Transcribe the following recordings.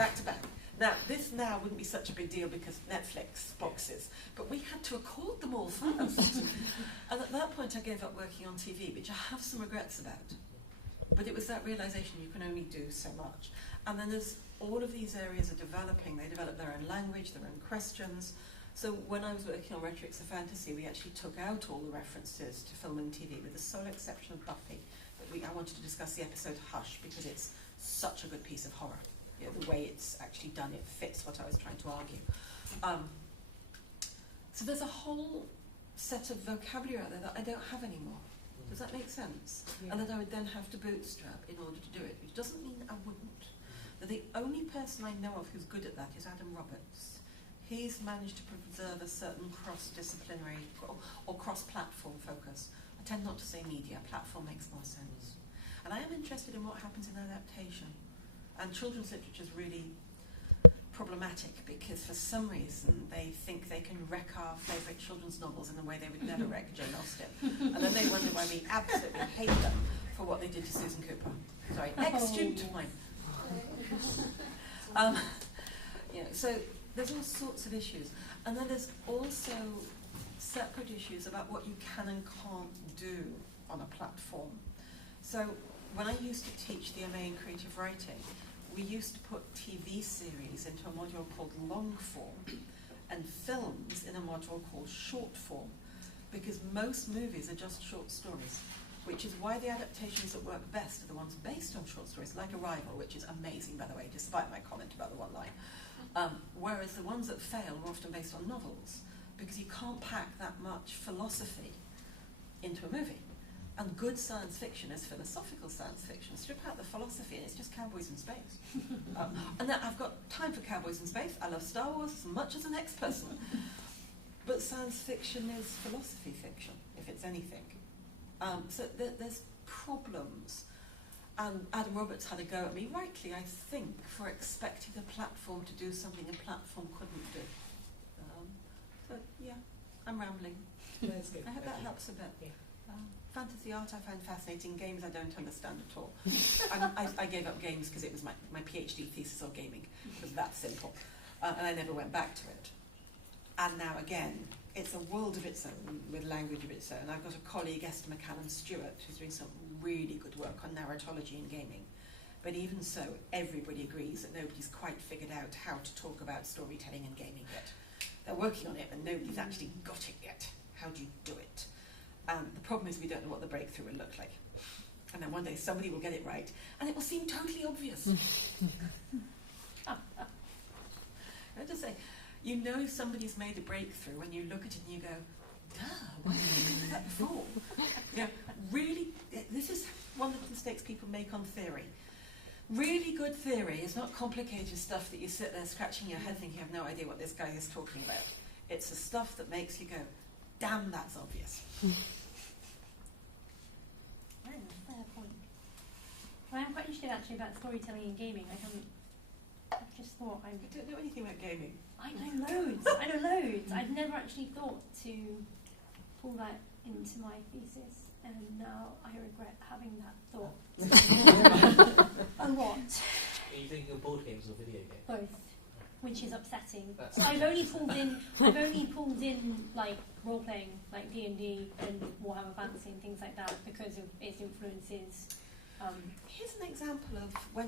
back to back. Now, this now wouldn't be such a big deal because Netflix boxes, but we had to record them all first. And at that point I gave up working on TV, which I have some regrets about. But it was that realization you can only do so much. And then as all of these areas are developing, they develop their own language, their own questions. So when I was working on Rhetorics of Fantasy, we actually took out all the references to film and TV, with the sole exception of Buffy. But I wanted to discuss the episode Hush, because it's such a good piece of horror. You know, the way it's actually done, it fits what I was trying to argue. So there's a whole set of vocabulary out there that I don't have anymore. Does that make sense? Yeah. And that I would then have to bootstrap in order to do it, which doesn't mean I wouldn't. The only person I know of who's good at that is Adam Roberts. He's managed to preserve a certain cross-disciplinary or cross-platform focus. I tend not to say media, platform makes more sense. And I am interested in what happens in adaptation. And children's literature is really problematic because for some reason they think they can wreck our favourite children's novels in a way they would never wreck Jane Austen. And then they wonder why we absolutely hate them for what they did to Susan Cooper. Sorry, ex-student of mine. So there's all sorts of issues. And then there's also separate issues about what you can and can't do on a platform. So when I used to teach the MA in creative writing, we used to put TV series into a module called long form and films in a module called short form, because most movies are just short stories, which is why the adaptations that work best are the ones based on short stories, like Arrival, which is amazing, by the way, despite my comment about the one line. Whereas the ones that fail are often based on novels, because you can't pack that much philosophy into a movie. And good science fiction is philosophical science fiction. Strip out the philosophy and it's just cowboys in space. And I've got time for cowboys in space. I love Star Wars as much as the next person. But science fiction is philosophy fiction, if it's anything. So there's problems. And Adam Roberts had a go at me, rightly, I think, for expecting a platform to do something a platform couldn't do. So yeah, I'm rambling. That's good. I hope that helps a bit. Yeah. Fantasy art I find fascinating. Games I don't understand at all. I gave up games because it was my PhD thesis on gaming. It was that simple. And I never went back to it. And now again, it's a world of its own, with language of its own. I've got a colleague, Esther McCallum-Stewart, who's doing some really good work on narratology in gaming. But even so, everybody agrees that nobody's quite figured out how to talk about storytelling and gaming yet. They're working on it, and nobody's actually got it yet. How do you do it? The problem is we don't know what the breakthrough will look like. And then one day somebody will get it right, and it will seem totally obvious. I have to say, you know somebody's made a breakthrough when you look at it and you go, duh, why didn't I think of that before? Yeah, really, this is one of the mistakes people make on theory. Really good theory is not complicated stuff that you sit there scratching your head thinking you have no idea what this guy is talking about. It's the stuff that makes you go, damn, that's obvious. Fair point. Well, I'm quite interested actually about storytelling and gaming. I've just thought I don't know anything about gaming. I know loads. I've never actually thought to pull that into my thesis, and now I regret having that thought. A lot. Are you thinking of board games or video games? Both, which is upsetting. I've only pulled in like role playing, like D&D and Warhammer Fantasy and things like that because of its influences. Here's an example of when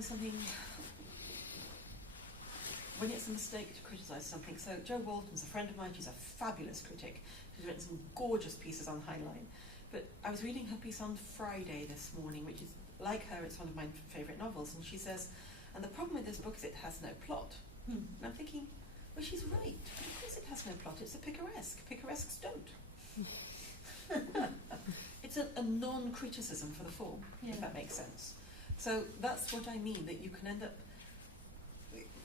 it's a mistake to criticise something. So Jo Walton's a friend of mine. She's a fabulous critic. She's written some gorgeous pieces on Heinlein. But I was reading her piece on Friday this morning, which is, like her, it's one of my favourite novels. And she says, and the problem with this book is it has no plot. And I'm thinking, well, she's right. But of course it has no plot. It's a picaresque. Picaresques don't. It's a non-criticism for the form, if that makes sense. So that's what I mean, that you can end up...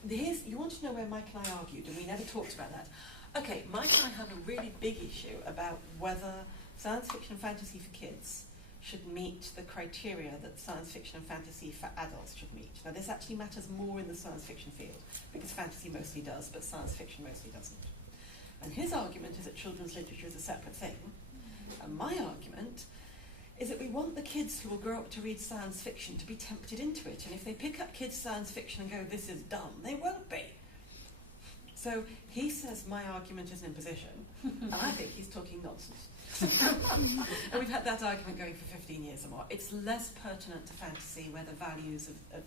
you want to know where Mike and I argued, and we never talked about that. Okay, Mike and I have a really big issue about whether science fiction and fantasy for kids should meet the criteria that science fiction and fantasy for adults should meet. Now, this actually matters more in the science fiction field, because fantasy mostly does, but science fiction mostly doesn't. And his argument is that children's literature is a separate thing. And my argument is that we want the kids who will grow up to read science fiction to be tempted into it. And if they pick up kids' science fiction and go, this is dumb, they won't be. So he says my argument is an imposition, and I think he's talking nonsense. And we've had that argument going for 15 years or more. It's less pertinent to fantasy, where the values of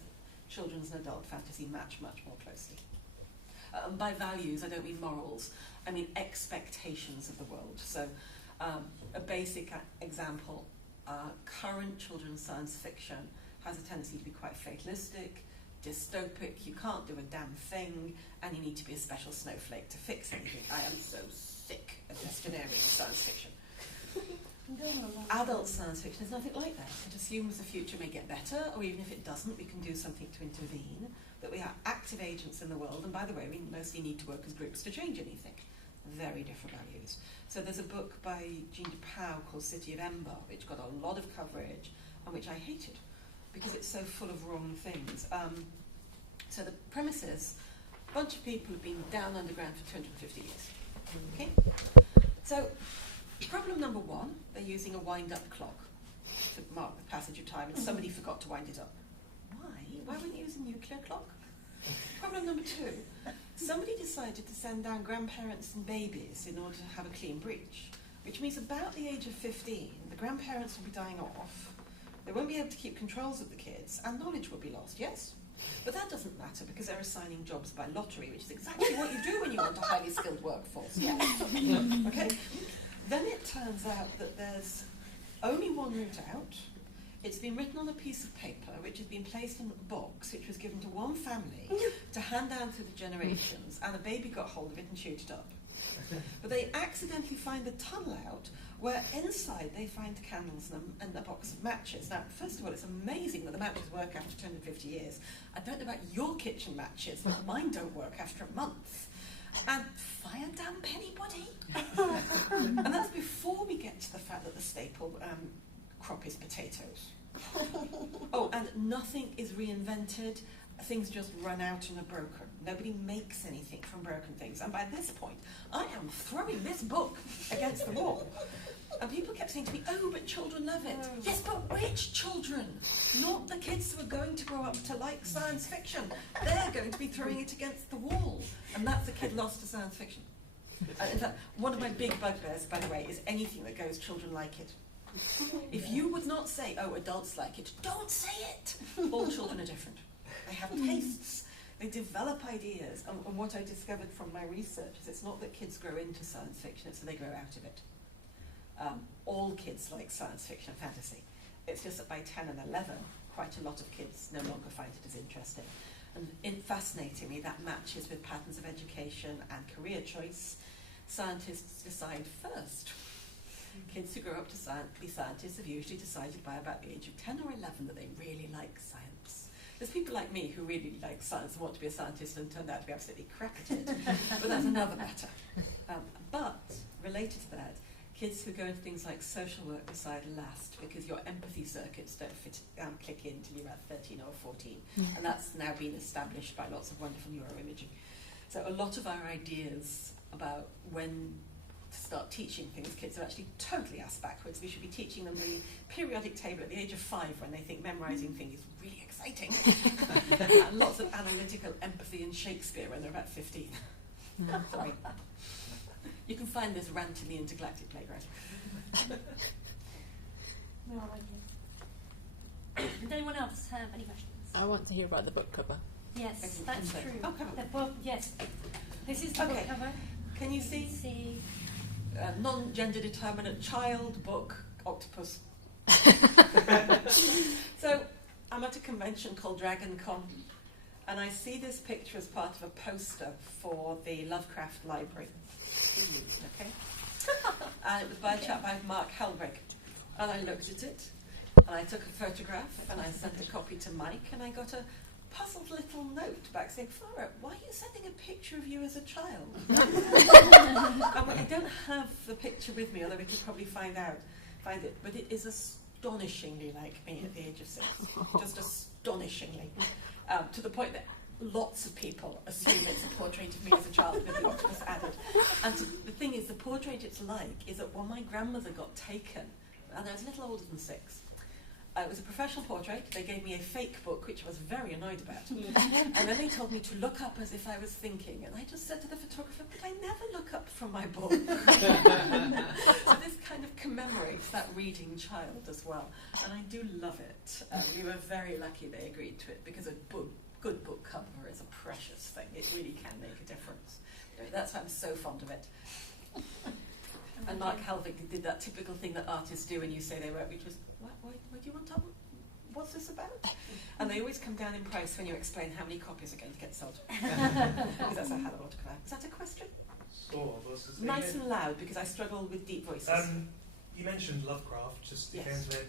children's and adult fantasy match much more closely. By values, I don't mean morals, I mean expectations of the world. So a basic example, current children's science fiction has a tendency to be quite fatalistic, dystopic, you can't do a damn thing, and you need to be a special snowflake to fix anything. I am so sick of dystopian science fiction. Adult science fiction is nothing like that. It assumes the future may get better, or even if it doesn't, we can do something to intervene, that we are active agents in the world, and by the way, we mostly need to work as groups to change anything. Very different values. So there's a book by Jean de Pauw called City of Ember, which got a lot of coverage, and which I hated, because it's so full of wrong things. So the premise is, a bunch of people have been down underground for 250 years. Okay? So, problem number one, they're using a wind-up clock to mark the passage of time, and somebody forgot to wind it up. Why? Why wouldn't you use a nuclear clock? Problem number two, somebody decided to send down grandparents and babies in order to have a clean breach, which means about the age of 15, the grandparents will be dying off, they won't be able to keep controls of the kids, and knowledge will be lost, yes? But that doesn't matter because they're assigning jobs by lottery, which is exactly what you do when you want a highly skilled workforce, yes? Okay? Then it turns out that there's only one route out. It's been written on a piece of paper, which has been placed in a box, which was given to one family to hand down through the generations, and a baby got hold of it and chewed it up. But they accidentally find the tunnel out, where inside they find candles and a box of matches. Now, first of all, it's amazing that the matches work after 250 years. I don't know about your kitchen matches, but mine don't work after a month. And fire damp anybody? And that's before we get to the fact that the staple crop is potatoes. Oh, and nothing is reinvented. Things just run out and are broken. Nobody makes anything from broken things. And by this point, I am throwing this book against the wall. And people kept saying to me, oh, but children love it. Yes, but which children? Not the kids who are going to grow up to like science fiction. They're going to be throwing it against the wall. And that's the kid lost to science fiction. In fact, one of my big bugbears, by the way, is anything that goes, children like it. If you would not say, oh, adults like it, don't say it. All children are different. They have tastes. They develop ideas. And what I discovered from my research is it's not that kids grow into science fiction, it's that they grow out of it. All kids like science fiction and fantasy. It's just that by 10 and 11, quite a lot of kids no longer find it as interesting. And fascinatingly, that matches with patterns of education and career choice. Scientists decide first. Kids who grow up to be scientists have usually decided by about the age of 10 or 11 that they really like science. There's people like me who really like science and want to be a scientist and turned out to be absolutely crap at it. But that's another matter. But related to that, kids who go into things like social work decide last because your empathy circuits don't click in until you're about 13 or 14. And that's now been established by lots of wonderful neuroimaging. So a lot of our ideas about when to start teaching things, kids are actually totally ass backwards. We should be teaching them the periodic table at the age of 5 when they think memorising things is really exciting. And lots of analytical empathy and Shakespeare when they're about 15. Sorry. You can find this rant in the Intergalactic Playground. No, I like it. Does anyone else have any questions? I want to hear about the book cover. Yes, that's true. Oh, cover. The book, yes. This is the book cover. Can you see? Non-gender determinate child book octopus. So I'm at a convention called Dragon Con, and I see this picture as part of a poster for the Lovecraft Library. Okay, and it was by a chap by Mark Helbrig, and I looked at it, and I took a photograph, and I sent a copy to Mike, and I got a puzzled little note back saying, Farah, why are you sending a picture of you as a child? I don't have the picture with me, although we could probably find it, but it is astonishingly like me at the age of 6, just astonishingly, to the point that lots of people assume it's a portrait of me as a child with the octopus added. And the thing is, the portrait it's like is that when my grandmother got taken and I was a little older than 6. It was a professional portrait. They gave me a fake book, which I was very annoyed about. And then they told me to look up as if I was thinking. And I just said to the photographer, but I never look up from my book. So this kind of commemorates that reading child as well. And I do love it. We were very lucky they agreed to it, because a good book cover is a precious thing. It really can make a difference. That's why I'm so fond of it. And Mark Helvig did that typical thing that artists do when you say they wrote, which was, what do you want to, what's this about? And they always come down in price when you explain how many copies are going to get sold. Because that's a hell of a lot to come out. Is that a question? Sort of. I was just Nice thinking, and loud, because I struggle with deep voices. you mentioned Lovecraft, just Yes. again to it,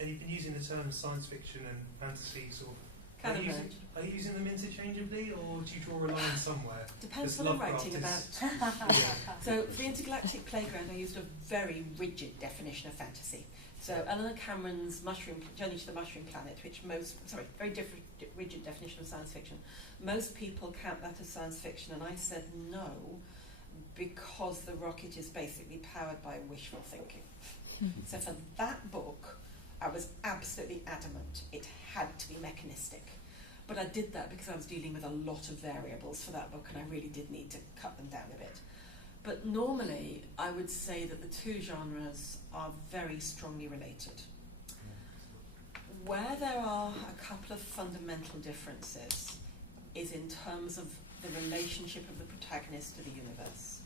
and you've been using the terms science fiction and fantasy sort of. Kind of Are you using them interchangeably, or do you draw a line somewhere? Depends Because what I'm Lovecraft writing is- about. Yeah. So for the Intergalactic Playground, I used a very rigid definition of fantasy. So Eleanor Cameron's Journey to the Mushroom Planet, which very different, rigid definition of science fiction. Most people count that as science fiction, and I said no, because the rocket is basically powered by wishful thinking. So for that book, I was absolutely adamant it had to be mechanistic. But I did that because I was dealing with a lot of variables for that book, and I really did need to cut them down a bit. But normally, I would say that the two genres are very strongly related. Where there are a couple of fundamental differences is in terms of the relationship of the protagonist to the universe.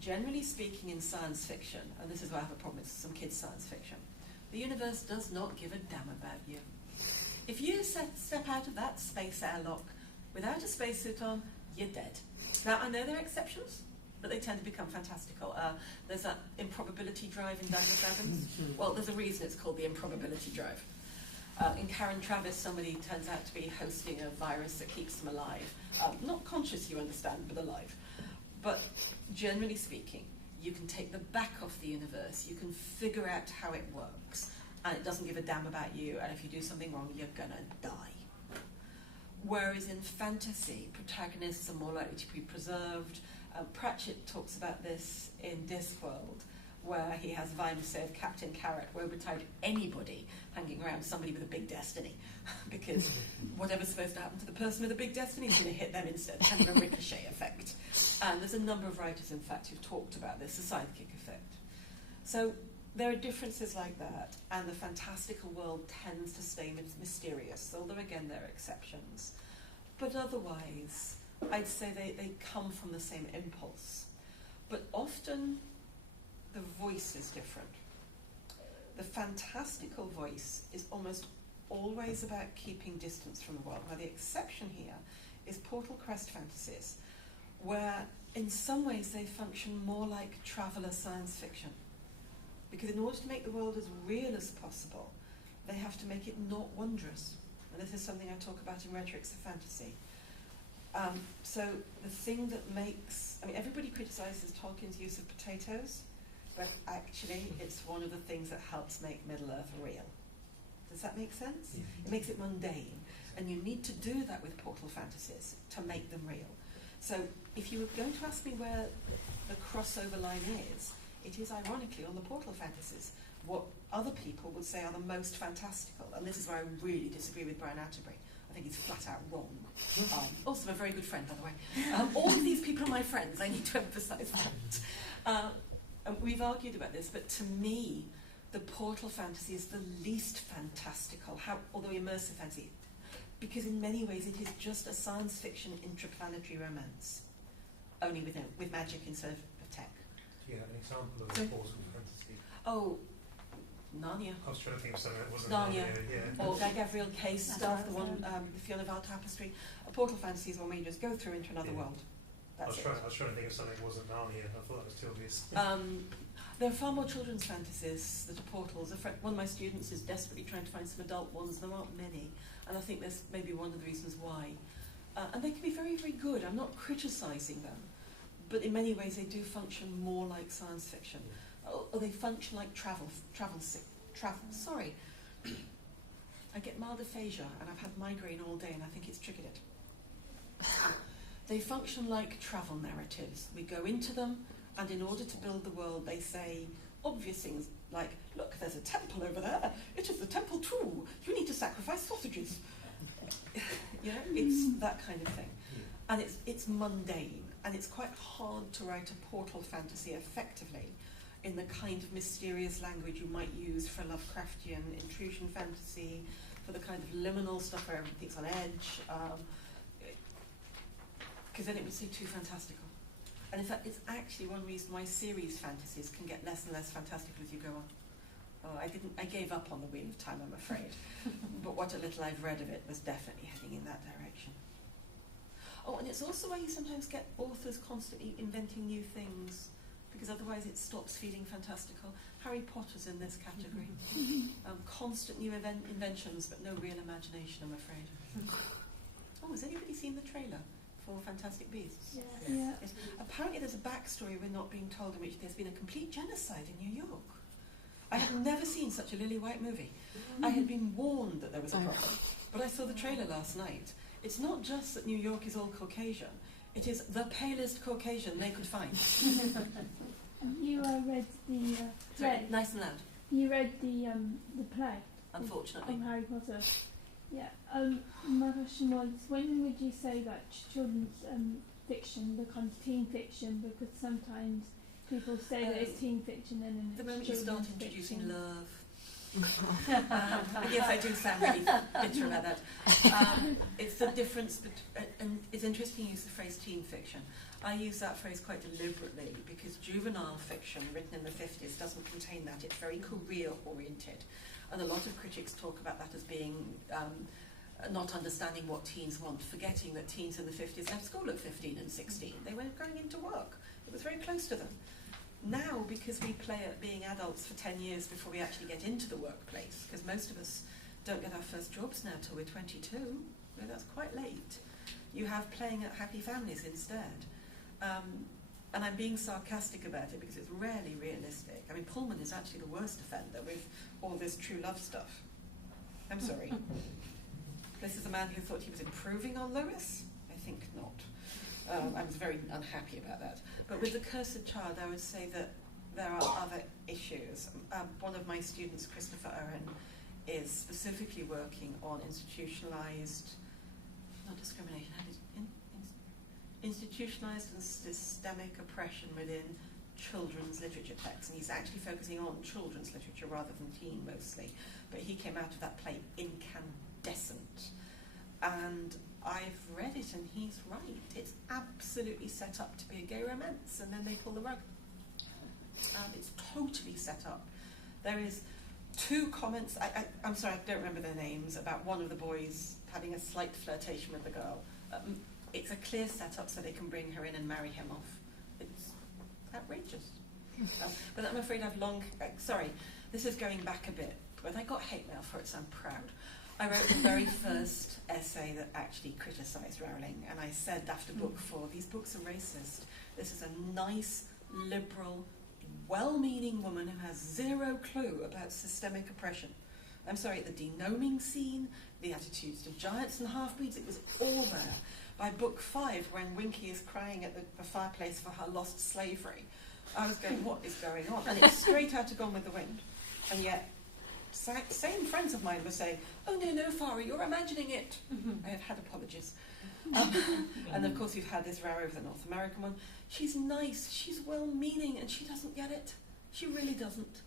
Generally speaking, in science fiction, and this is why I have a problem with some kids' science fiction, the universe does not give a damn about you. If you step out of that space airlock without a spacesuit on, you're dead. Now, I know there are exceptions, but they tend to become fantastical. There's that improbability drive in Douglas Adams. Well, there's a reason it's called the improbability drive. In Karen Travis, somebody turns out to be hosting a virus that keeps them alive. Not conscious, you understand, but alive. But generally speaking, you can take the back off the universe, you can figure out how it works, and it doesn't give a damn about you, and if you do something wrong, you're gonna die. Whereas in fantasy, protagonists are more likely to be preserved. Pratchett talks about this in Discworld, where he has Vimesave, Captain Carrot, where without anybody hanging around somebody with a big destiny, because whatever's supposed to happen to the person with a big destiny is going to hit them instead, kind of a ricochet effect. And there's a number of writers, in fact, who've talked about this, the sidekick effect. So there are differences like that, and the fantastical world tends to stay mysterious, although again there are exceptions. But otherwise, I'd say they come from the same impulse. But often the voice is different. The fantastical voice is almost always about keeping distance from the world. Now the exception here is Portal Crest fantasies, where in some ways they function more like traveller science fiction. Because in order to make the world as real as possible, they have to make it not wondrous. And this is something I talk about in Rhetorics of Fantasy. So the thing that makes, everybody criticises Tolkien's use of potatoes, but actually it's one of the things that helps make Middle-earth real. Does that make sense? It makes it mundane. And you need to do that with portal fantasies to make them real. So if you were going to ask me where the crossover line is, it is ironically on the portal fantasies, what other people would say are the most fantastical. And this is where I really disagree with Brian Atterbury. I think he's flat out wrong. Also a very good friend, by the way. All of these people are my friends, I need to emphasise that. And we've argued about this, but to me, the portal fantasy is the least fantastical, although immersive fantasy, because in many ways it is just a science fiction interplanetary romance, only with magic instead of tech. Do you have an example of a portal fantasy? Oh, Narnia. I was trying to think of something that wasn't Narnia, yeah. or Guy Gavriel Case stuff, the one, the Fiona Val Tapestry. A portal fantasy is one where you just go through into another world. I was trying to think of something that wasn't Narnia. I thought that was too obvious. There are far more children's fantasies that are portals. One of my students is desperately trying to find some adult ones. There aren't many, and I think that's maybe one of the reasons why. And they can be very, very good. I'm not criticising them, but in many ways they do function more like science fiction, or they function like travel. Sorry, I get mild aphasia, and I've had migraine all day, and I think it's triggered it. They function like travel narratives. We go into them, and in order to build the world, they say obvious things Like, look, there's a temple over there. It is the temple true. You need to sacrifice sausages. You know, it's that kind of thing. And it's mundane, and it's quite hard to write a portal fantasy effectively in the kind of mysterious language you might use for Lovecraftian intrusion fantasy, for the kind of liminal stuff where everything's on edge, because then it would seem too fantastical. And in fact, it's actually one reason why series fantasies can get less and less fantastical as you go on. Oh, I gave up on the Wheel of Time, I'm afraid. But what a little I've read of it was definitely heading in that direction. Oh, and it's also why you sometimes get authors constantly inventing new things, because otherwise it stops feeling fantastical. Harry Potter's in this category. Constant new inventions, but no real imagination, I'm afraid. Oh, has anybody seen the trailer for Fantastic Beasts? Yes. Yeah. Yes. Apparently there's a backstory we're not being told in which there's been a complete genocide in New York. I have never seen such a lily-white movie. I had been warned that there was a problem, but I saw the trailer last night. It's not just that New York is all Caucasian, it is the palest Caucasian they could find. You read the Sorry, play. nice and loud, You read the play unfortunately. of Harry Potter. Yeah. My question was, when would you say that children's fiction becomes teen fiction? Because sometimes people say that it's teen fiction and then The it's moment you start children's introducing fiction. love. Yes, I do sound really bitter about that. It's the difference, and it's interesting you use the phrase teen fiction. I use that phrase quite deliberately because juvenile fiction written in the 50s doesn't contain that. It's very career-oriented. And a lot of critics talk about that as being not understanding what teens want, forgetting that teens in the 50s left school at 15 and 16. They weren't going into work. It was very close to them. Now, because we play at being adults for 10 years before we actually get into the workplace, because most of us don't get our first jobs now till we're 22, no, that's quite late. You have playing at happy families instead. And I'm being sarcastic about it because it's rarely realistic. I mean, Pullman is actually the worst offender with all this true love stuff. I'm sorry. This is a man who thought he was improving on Lois? I think not. I was very unhappy about that. But with The Cursed Child, I would say that there are other issues. One of my students, Christopher Owen, is specifically working on institutionalized, not discrimination, institutionalized and systemic oppression within children's literature texts. And he's actually focusing on children's literature rather than teen mostly. But he came out of that play incandescent. And I've read it and he's right. It's absolutely set up to be a gay romance and then they pull the rug. It's totally set up. There is 2 comments, I'm sorry, I don't remember their names, about one of the boys having a slight flirtation with the girl. It's a clear setup so they can bring her in and marry him off. It's outrageous. But I'm afraid I've sorry, this is going back a bit, but I got hate mail for it, so I'm proud. I wrote the very first essay that actually criticised Rowling, and I said after book 4, these books are racist. This is a nice, liberal, well-meaning woman who has zero clue about systemic oppression. I'm sorry, the denoming scene, the attitudes to giants and half-breeds, it was all there. By book 5, when Winky is crying at the fireplace for her lost slavery, I was going, what is going on? And it's straight out of Gone with the Wind. And yet, same friends of mine were saying, oh no, Farah, you're imagining it. I have had apologies. And of course we've had this row over the North American one. She's nice, she's well-meaning, and she doesn't get it. She really doesn't.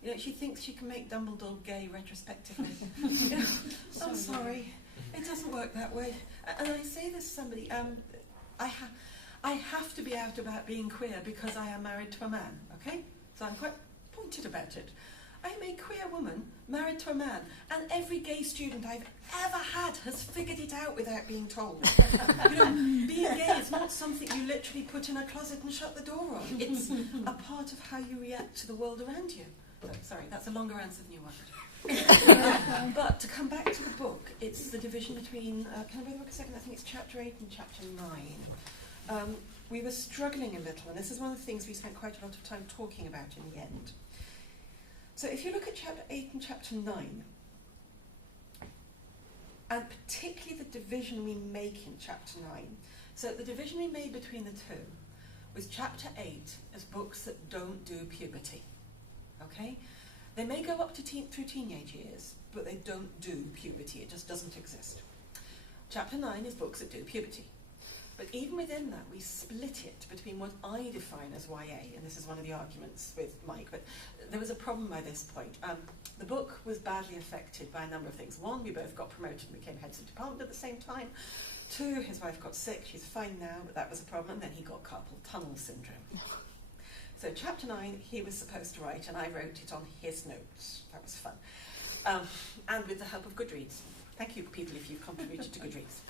You know, she thinks she can make Dumbledore gay retrospectively. I'm sorry, it doesn't work that way. And I say this to somebody, I have to be out about being queer because I am married to a man, okay? So I'm quite pointed about it. I'm a queer woman, married to a man, and every gay student I've ever had has figured it out without being told. You know, being gay is not something you literally put in a closet and shut the door on. It's a part of how you react to the world around you. Sorry, that's a longer answer than you wanted. But to come back to the book, it's the division between, can I read the book a second? I think it's chapter 8 and chapter 9. We were struggling a little, and this is one of the things we spent quite a lot of time talking about in the end. So if you look at chapter 8 and chapter 9, and particularly the division we make in chapter 9, so the division we made between the two was chapter 8 as books that don't do puberty, okay? They may go up to through teenage years, but they don't do puberty. It just doesn't exist. Chapter 9 is books that do puberty. But even within that, we split it between what I define as YA, and this is one of the arguments with Mike, but there was a problem by this point. The book was badly affected by a number of things. One, we both got promoted and became heads of department at the same time. Two, his wife got sick. She's fine now, but that was a problem. And then he got carpal tunnel syndrome. So chapter 9, he was supposed to write, and I wrote it on his notes. That was fun. And with the help of Goodreads. Thank you, people, if you've contributed to Goodreads.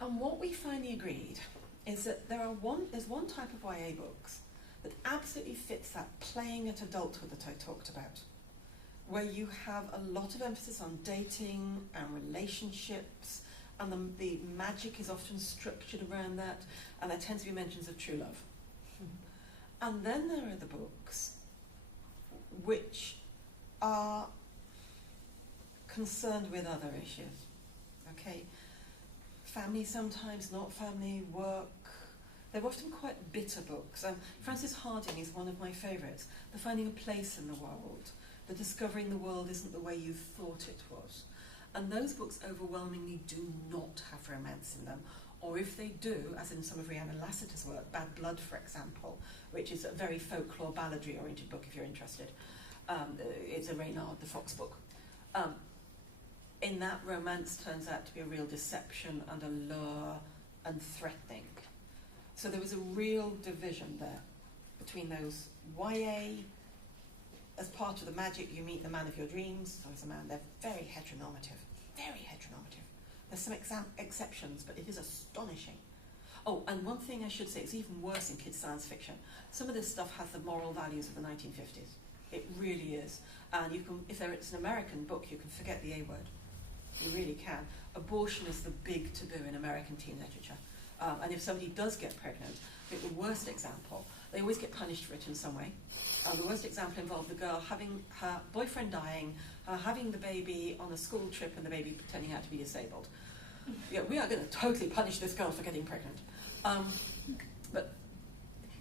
And what we finally agreed is that there's one type of YA books that absolutely fits that playing at adulthood that I talked about, where you have a lot of emphasis on dating and relationships, and the magic is often structured around that, and there tends to be mentions of true love. And then there are the books which are concerned with other issues, okay? Family sometimes, not family, work. They're often quite bitter books. Frances Harding is one of my favourites. The Finding a Place in the World, the Discovering the World Isn't the Way You Thought It Was. And those books overwhelmingly do not have romance in them. Or if they do, as in some of Rhiannon Lasseter's work, Bad Blood, for example, which is a very folklore balladry-oriented book if you're interested. It's a Reynard the Fox book. In that, romance turns out to be a real deception and a lure and threatening. So there was a real division there between those YA, as part of the magic, you meet the man of your dreams, so as a man, they're very heteronormative, very heteronormative. There's some exceptions, but it is astonishing. Oh, and one thing I should say, it's even worse in kids' science fiction. Some of this stuff has the moral values of the 1950s. It really is. And you can, if it's an American book, you can forget the A word. You really can. Abortion is the big taboo in American teen literature. And if somebody does get pregnant, I think the worst example, they always get punished for it in some way. The worst example involved the girl having her boyfriend dying, having the baby on a school trip, and the baby turning out to be disabled. Yeah, we are going to totally punish this girl for getting pregnant. But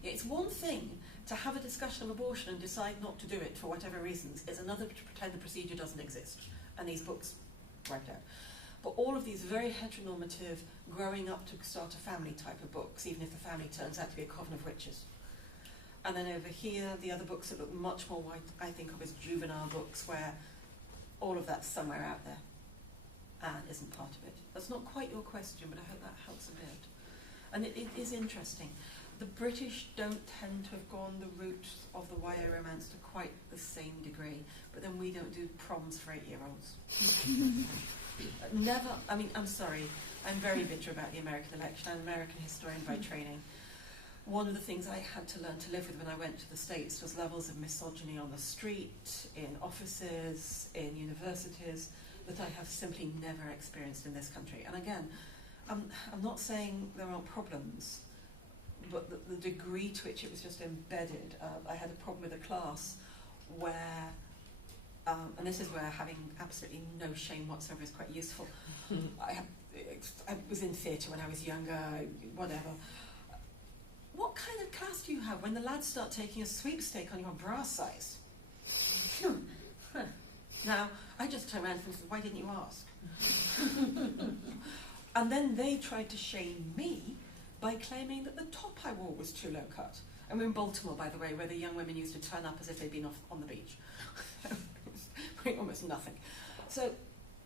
it's one thing to have a discussion of abortion and decide not to do it for whatever reasons. It's another to pretend the procedure doesn't exist. And these books wiped out. But all of these very heteronormative, growing up to start a family type of books, even if the family turns out to be a coven of witches. And then over here, the other books that look much more white, I think of as juvenile books, where all of that's somewhere out there and isn't part of it. That's not quite your question, but I hope that helps a bit. And it is interesting. The British don't tend to have gone the route of the YA romance to quite the same degree, but then we don't do proms for 8-year-olds. Never, I mean, I'm sorry, I'm very bitter about the American election. I'm an American historian by training. One of the things I had to learn to live with when I went to the States was levels of misogyny on the street, in offices, in universities, that I have simply never experienced in this country. And again, I'm not saying there aren't problems, but the degree to which it was just embedded. I had a problem with a class where, and this is where having absolutely no shame whatsoever is quite useful. I was in theatre when I was younger, whatever. What kind of class do you have when the lads start taking a sweepstake on your bra size? Now, I just turned around and said, why didn't you ask? And then they tried to shame me by claiming that the top I wore was too low cut. And we're in Baltimore, by the way, where the young women used to turn up as if they'd been off on the beach. Wearing almost nothing. So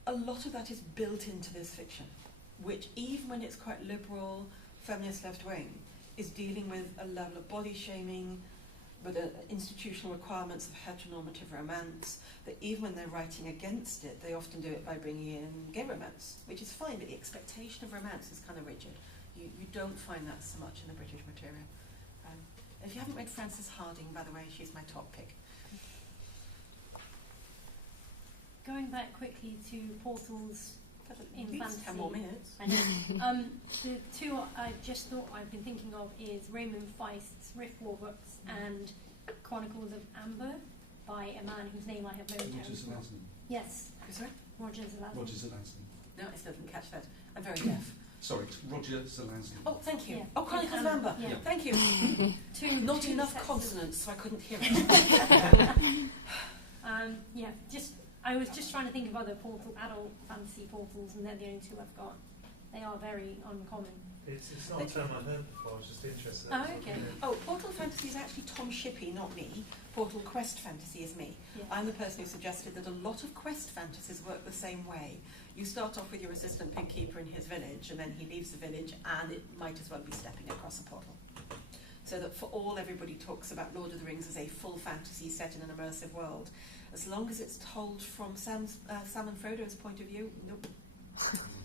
a lot of that is built into this fiction, which even when it's quite liberal, feminist left-wing, is dealing with a level of body shaming, but institutional requirements of heteronormative romance, that even when they're writing against it, they often do it by bringing in gay romance, which is fine, but the expectation of romance is kind of rigid. You don't find that so much in the British material. If you haven't read Frances Harding, by the way, she's my top pick. Going back quickly to Portals in fantasy. 10 more minutes. I know. The two I just thought I've been thinking of is Raymond Feist's Rift War books and Chronicles of Amber by a man whose name I have no Roger Zelazny. Yes. Sorry? Roger Zelazny. Roger Zelazny. No, I still didn't catch that. I'm very deaf. Sorry, it's Roger Zelazny. Oh, thank you. Yeah. Oh, Chronicles of Amber. Yeah. Thank you. Not Two enough sets of- consonants, so I couldn't hear it. Yeah, I was just trying to think of other adult fantasy portals, and they're the only two I've got. They are very uncommon. It's not a term I've heard before. I was just interested. Oh, okay. Oh, Portal Fantasy is actually Tom Shippey, not me. Portal Quest Fantasy is me. Yeah. I'm the person who suggested that a lot of quest fantasies work the same way. You start off with your assistant pig keeper in his village, and then he leaves the village, and it might as well be stepping across a portal. So that for all, everybody talks about Lord of the Rings as a full fantasy set in an immersive world. As long as it's told from Sam and Frodo's point of view, nope.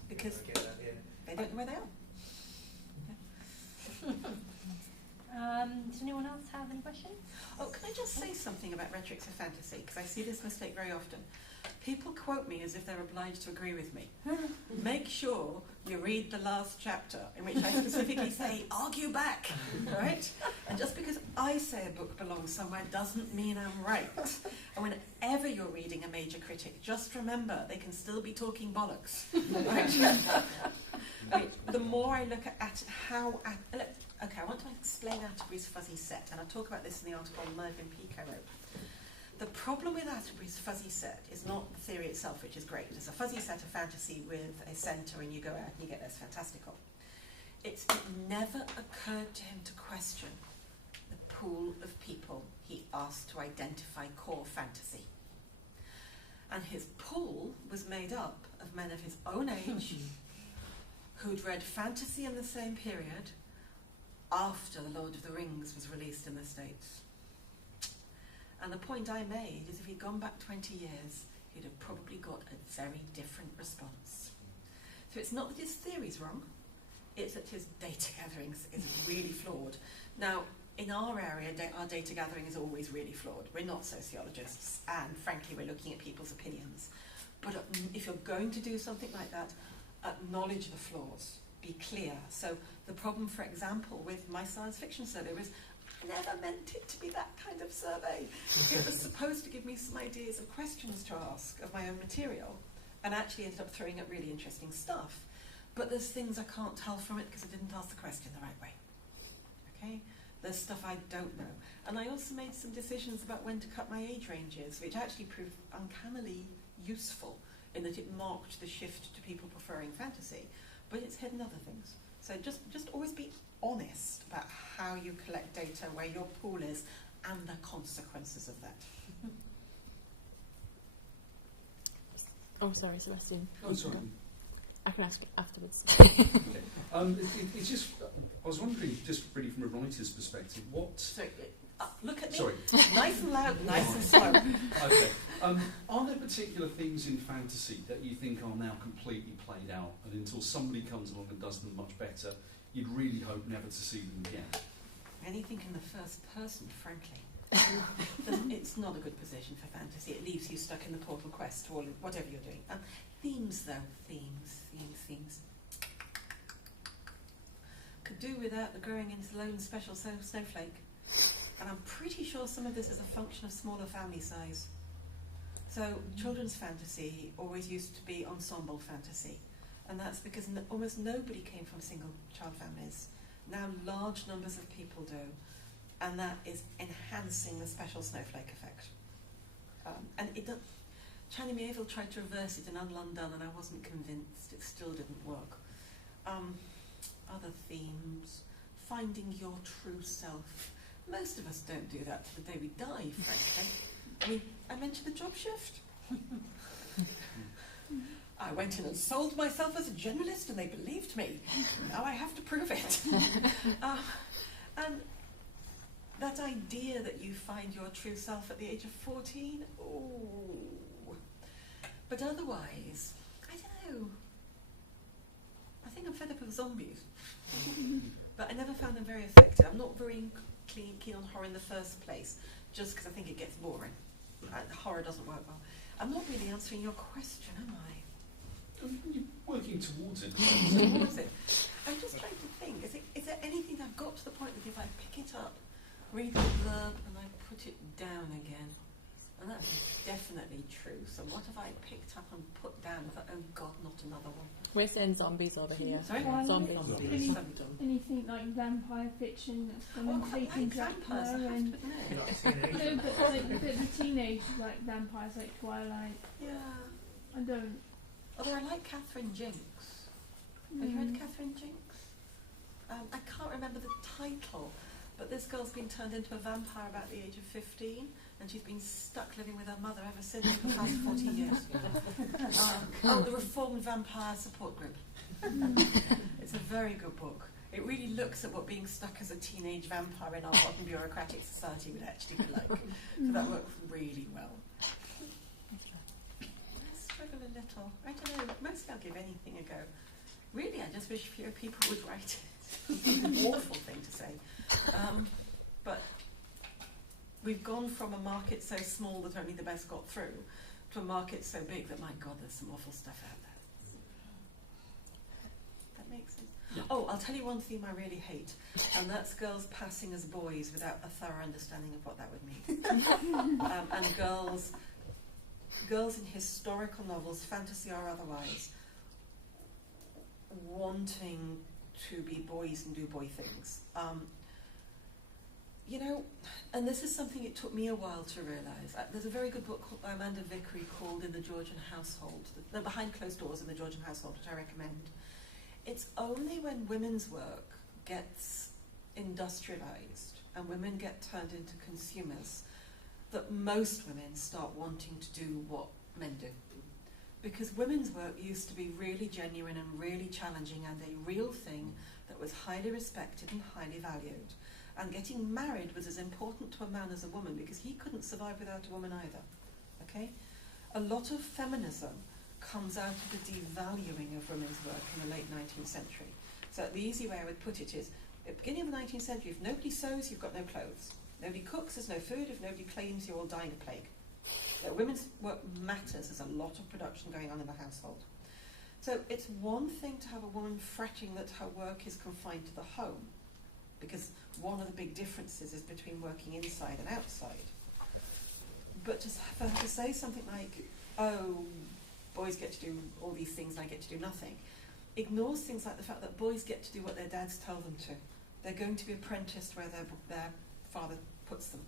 Because I get that, yeah. they don't know where they are. Does anyone else have any questions? Oh, can I just say something about rhetorics of fantasy? Because I see this mistake very often. People quote me as if they're obliged to agree with me. Make sure you read the last chapter, in which I specifically say, argue back, right? And just because I say a book belongs somewhere doesn't mean I'm right. And whenever you're reading a major critic, just remember they can still be talking bollocks. Right? I mean, the more I look at how... Okay, I want to explain Atterbury's fuzzy set, and I'll talk about this in the article Mervyn Peake wrote. The problem with Atterbury's fuzzy set is not the theory itself, which is great. It's a fuzzy set of fantasy with a centre, and you go out and you get this fantastical. It never occurred to him to question the pool of people he asked to identify core fantasy. And his pool was made up of men of his own age who'd read fantasy in the same period after The Lord of the Rings was released in the States. And the point I made is if he'd gone back 20 years, he'd have probably got a very different response. So it's not that his theory's wrong, it's that his data gathering is really flawed. Now, in our area, our data gathering is always really flawed. We're not sociologists, and frankly, we're looking at people's opinions. But if you're going to do something like that, acknowledge the flaws, be clear. So the problem, for example, with my science fiction survey was I never meant it to be that kind of survey. It was supposed to give me some ideas of questions to ask of my own material, and actually ended up throwing up really interesting stuff. But there's things I can't tell from it because I didn't ask the question the right way. Okay? There's stuff I don't know. And I also made some decisions about when to cut my age ranges, which actually proved uncannily useful in that it marked the shift to people preferring fantasy, but it's hidden other things. So just always be honest about how you collect data, where your pool is, and the consequences of that. Oh, sorry, Sebastian. Oh, sorry. I can ask it afterwards. Okay. It's just, I was wondering, just really from a writer's perspective, what... So look at me. Sorry. Nice and loud, nice and slow. Okay. Are there particular themes in fantasy that you think are now completely played out, and until somebody comes along and does them much better, you'd really hope never to see them again? Anything in the first person, frankly. It's not a good position for fantasy. It leaves you stuck in the portal quest or whatever you're doing. Themes, though. Themes. Could do without the growing into the lone special snowflake. And I'm pretty sure some of this is a function of smaller family size. So children's fantasy always used to be ensemble fantasy. And that's because almost nobody came from single child families. Now large numbers of people do. And that is enhancing the special snowflake effect. And Channing Mayville tried to reverse it in Undone, and I wasn't convinced. It still didn't work. Other themes, finding your true self. Most of us don't do that to the day we die, frankly. I mean, I mentioned the job shift. I went in and sold myself as a generalist, and they believed me. Now I have to prove it. And that idea that you find your true self at the age of 14, ooh. But otherwise, I don't know. I think I'm fed up with zombies. But I never found them very effective. I'm not very keen on horror in the first place, just because I think it gets boring. Horror doesn't work well. I'm not really answering your question, am I? You're working towards it. Towards it. I'm just trying to think. Is there anything that I've got to the point that if I pick it up, read the blurb, and I put it down again, And that's definitely true. So what have I picked up and put down? I thought, oh God, not another one. We're saying zombies over here. Sorry? Zombies. Anything like vampire fiction that's Oh, going I to quite take in like vampires, I Dracula have and to admit. You're not a teenager. no, but like the teenage like vampires like Twilight. Yeah. I don't. Although I like Catherine Jinx. Have you read Catherine Jinx? I can't remember the title, but this girl's been turned into a vampire about the age of 15, and she's been stuck living with her mother ever since for the past 40 years. The Reformed Vampire Support Group. It's a very good book. It really looks at what being stuck as a teenage vampire in our modern bureaucratic society would actually be like. So that works really well. I struggle a little. I don't know. Mostly I'll give anything a go. Really, I just wish fewer people would write it. Awful thing to say. But we've gone from a market so small that only the best got through to a market so big that, my God, there's some awful stuff out there. That makes sense. Yeah. Oh, I'll tell you one theme I really hate, and that's girls passing as boys without a thorough understanding of what that would mean. And girls in historical novels, fantasy or otherwise, wanting to be boys and do boy things. You know, and this is something it took me a while to realise. There's a very good book by Amanda Vickery called In the Georgian Household, Behind Closed Doors in the Georgian Household, which I recommend. It's only when women's work gets industrialised and women get turned into consumers that most women start wanting to do what men do. Because women's work used to be really genuine and really challenging and a real thing that was highly respected and highly valued. And getting married was as important to a man as a woman because he couldn't survive without a woman either. Okay? A lot of feminism comes out of the devaluing of women's work in the late 19th century. So the easy way I would put it is, at the beginning of the 19th century, if nobody sews, you've got no clothes. Nobody cooks, there's no food. If nobody cleans, you're all dying of plague. Women's work matters. There's a lot of production going on in the household. So it's one thing to have a woman fretting that her work is confined to the home, because one of the big differences is between working inside and outside. But just for her to say something like, oh, boys get to do all these things and I get to do nothing, ignores things like the fact that boys get to do what their dads tell them to. They're going to be apprenticed where their father puts them.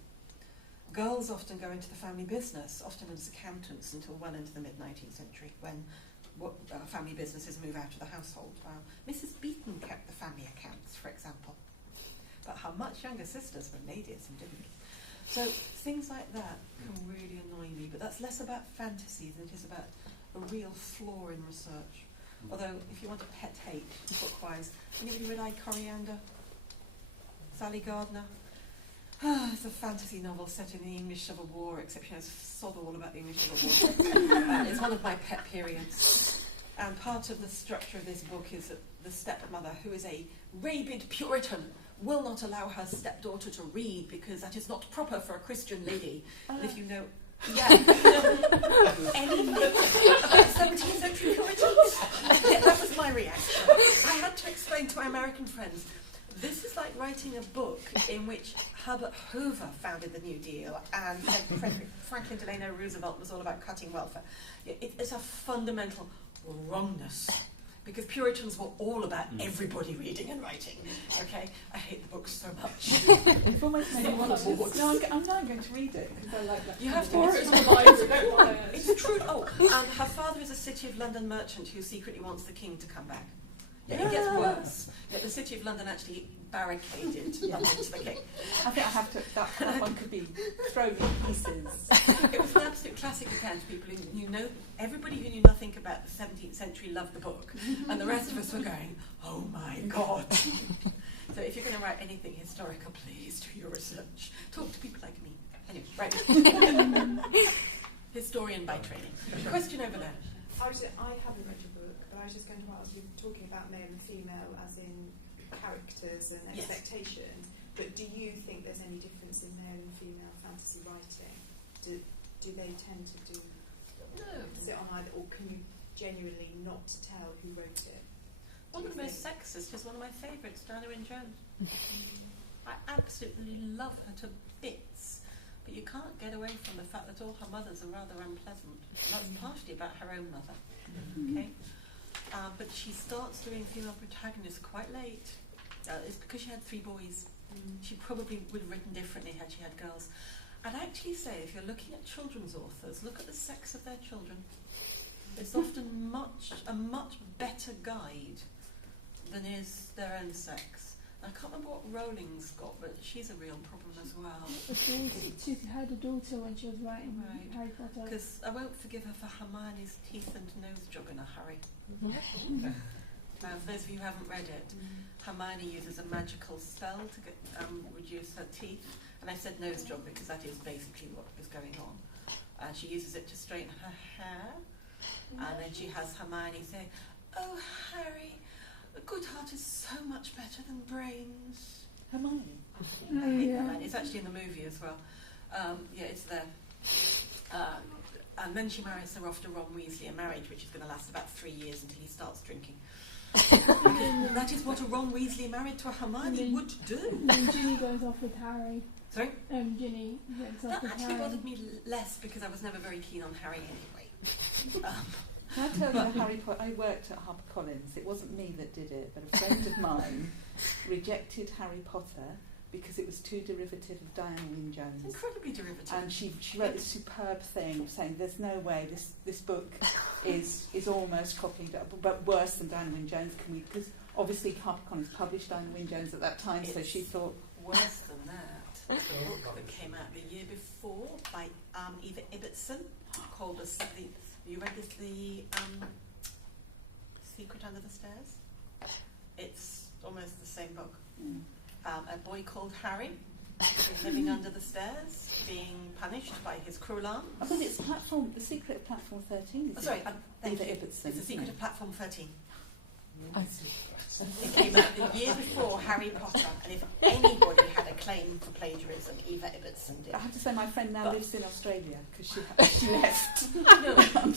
Girls often go into the family business, often as accountants until well into the mid-19th century, when family businesses move out of the household. Mrs. Beeton kept the family accounts, for example. But her much younger sisters were ladies and didn't. So things like that can really annoy me, but that's less about fantasy than it is about a real flaw in research. Although, if you want a pet hate, book-wise, anybody read I, Coriander? Sally Gardner? It's a fantasy novel set in the English Civil War, except she knows sod all about the English Civil War. It's one of my pet periods. And part of the structure of this book is that the stepmother, who is a rabid Puritan, will not allow her stepdaughter to read because that is not proper for a Christian lady. And if you know... Yeah. Anything about 17th century Puritans? Yeah, that was my reaction. I had to explain to my American friends, this is like writing a book in which Herbert Hoover founded the New Deal and Franklin Delano Roosevelt was all about cutting welfare. It's a fundamental wrongness. Because Puritans were all about everybody reading and writing. Okay? I hate the books so much. You've almost made me want to watch. No, I'm now going to read it because I like that. You have to. It's true. Oh, and her father is a City of London merchant who secretly wants the king to come back. Yeah, it gets worse. Yeah, the City of London actually barricaded London to the king. I think I have to. That one could be thrown in pieces. It was an absolute classic account. People who know, everybody who knew nothing about the 17th century loved the book, and the rest of us were going, "Oh my God!" So if you're going to write anything historical, please do your research. Talk to people like me. Anyway, right. Historian by training. Question over there. I haven't read your book, but I was just going to ask you, talking about male and female as in characters and expectations, but do you think there's any difference in male and female fantasy writing? Do they tend to sit on either, or can you genuinely not tell who wrote it? One of the most sexist is one of my favourites, Diana Wynne Jones. I absolutely love her to bits. But you can't get away from the fact that all her mothers are rather unpleasant. And that's partially about her own mother. Okay? But she starts doing female protagonists quite late. It's because she had 3 boys. She probably would have written differently had she had girls. I'd actually say, if you're looking at children's authors, look at the sex of their children. It's often a much better guide than is their own sex. I can't remember what Rowling's got, but she's a real problem as well. She had a daughter when she was writing Harry Potter. Because I won't forgive her for Hermione's teeth and nose job in a hurry. For those of you who haven't read it, Hermione uses a magical spell to reduce her teeth. And I said nose job because that is basically what is going on. She uses it to straighten her hair. And then she has Hermione say, "Oh, Harry, a good heart is so much better than brains." Hermione. I hate Hermione. It's actually in the movie as well. Yeah, it's there. And then she marries Sir Ofter Ron Weasley, a marriage which is going to last about 3 years until he starts drinking. That is what a Ron Weasley married to a Hermione would do. And then Ginny goes off with Harry. Sorry? Ginny gets off That with actually Harry. bothered me less because I was never very keen on Harry anyway. Can I tell you, Harry Potter? I worked at HarperCollins. It wasn't me that did it, but a friend of mine rejected Harry Potter because it was too derivative of Diana Wynne Jones. Incredibly derivative. And she wrote this superb thing saying, "There's no way this book is almost copied, but worse than Diana Wynne Jones." Because obviously HarperCollins published Diana Wynne Jones at that time, so she thought worse than that. The book that came out the year before by Eva Ibbotson called you read this, the Secret Under the Stairs? It's almost the same book. A boy called Harry, living under the stairs, being punished by his cruel aunt. I think it's The Secret of Platform 13. Sorry, thank you. Ibbotson, It's The Secret of Platform 13. Oh. It came out the year before Harry Potter, and if anybody had a claim for plagiarism, Eva Ibbotson did. I have to say, my friend now lives in Australia because she left. No,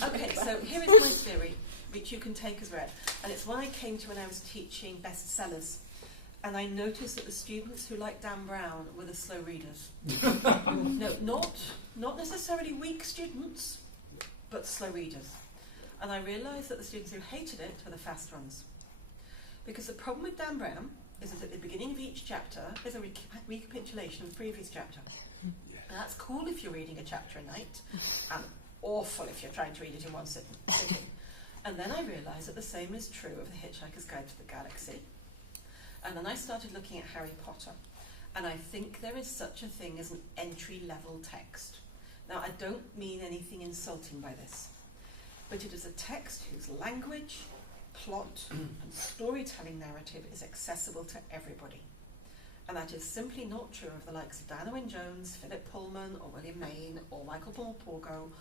okay, so here is my theory, which you can take as read, and it's one I came to when I was teaching bestsellers. And I noticed that the students who liked Dan Brown were the slow readers. No, not necessarily weak students, but slow readers. And I realised that the students who hated it were the fast runs. Because the problem with Dan Brown is that at the beginning of each chapter, there's a recapitulation of the previous chapter. And that's cool if you're reading a chapter a night, and awful if you're trying to read it in one sitting. And then I realised that the same is true of The Hitchhiker's Guide to the Galaxy. And then I started looking at Harry Potter, and I think there is such a thing as an entry-level text. Now, I don't mean anything insulting by this, but it is a text whose language, plot, and storytelling narrative is accessible to everybody. And that is simply not true of the likes of Diana Wynne Jones, Philip Pullman, or William Mayne, or Michael Morpurgo,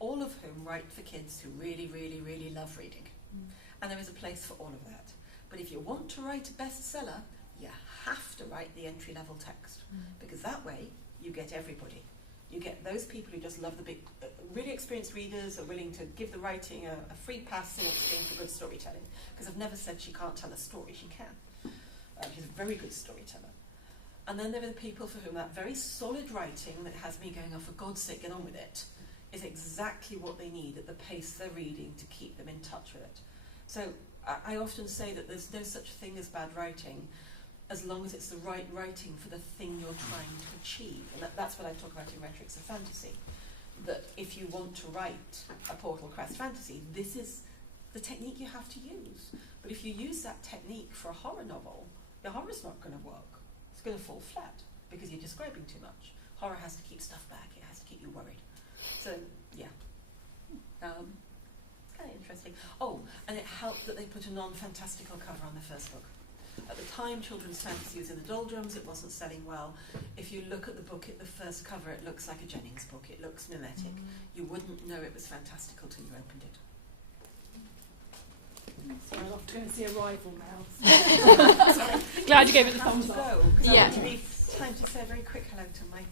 all of whom write for kids who really, really, really love reading. And there is a place for all of that. But if you want to write a bestseller, you have to write the entry-level text, because that way you get everybody. You get those people who just love the big, really experienced readers, are willing to give the writing a free pass in exchange for good storytelling. Because I've never said she can't tell a story, she can. She's a very good storyteller. And then there are the people for whom that very solid writing that has me going, "Oh, for God's sake, get on with it," is exactly what they need at the pace they're reading to keep them in touch with it. So I often say that there's no such thing as bad writing as long as it's the right writing for the thing you're trying to achieve. And that's what I talk about in Rhetorics of Fantasy, that if you want to write a Portal Crest fantasy, this is the technique you have to use. But if you use that technique for a horror novel, the horror's not going to work. It's going to fall flat because you're describing too much. Horror has to keep stuff back. It has to keep you worried. So, yeah. Kind of interesting. Oh, and it helped that they put a non-fantastical cover on the first book. At the time, children's fantasy was in the doldrums, it wasn't selling well. If you look at the book at the first cover, it looks like a Jennings book, it looks mimetic. You wouldn't know it was fantastical till you opened it. So I'll have to go and see Arrival now. Glad you gave it the thumbs thumbs up. up. Because Yeah. I want to leave time to say a very quick hello to my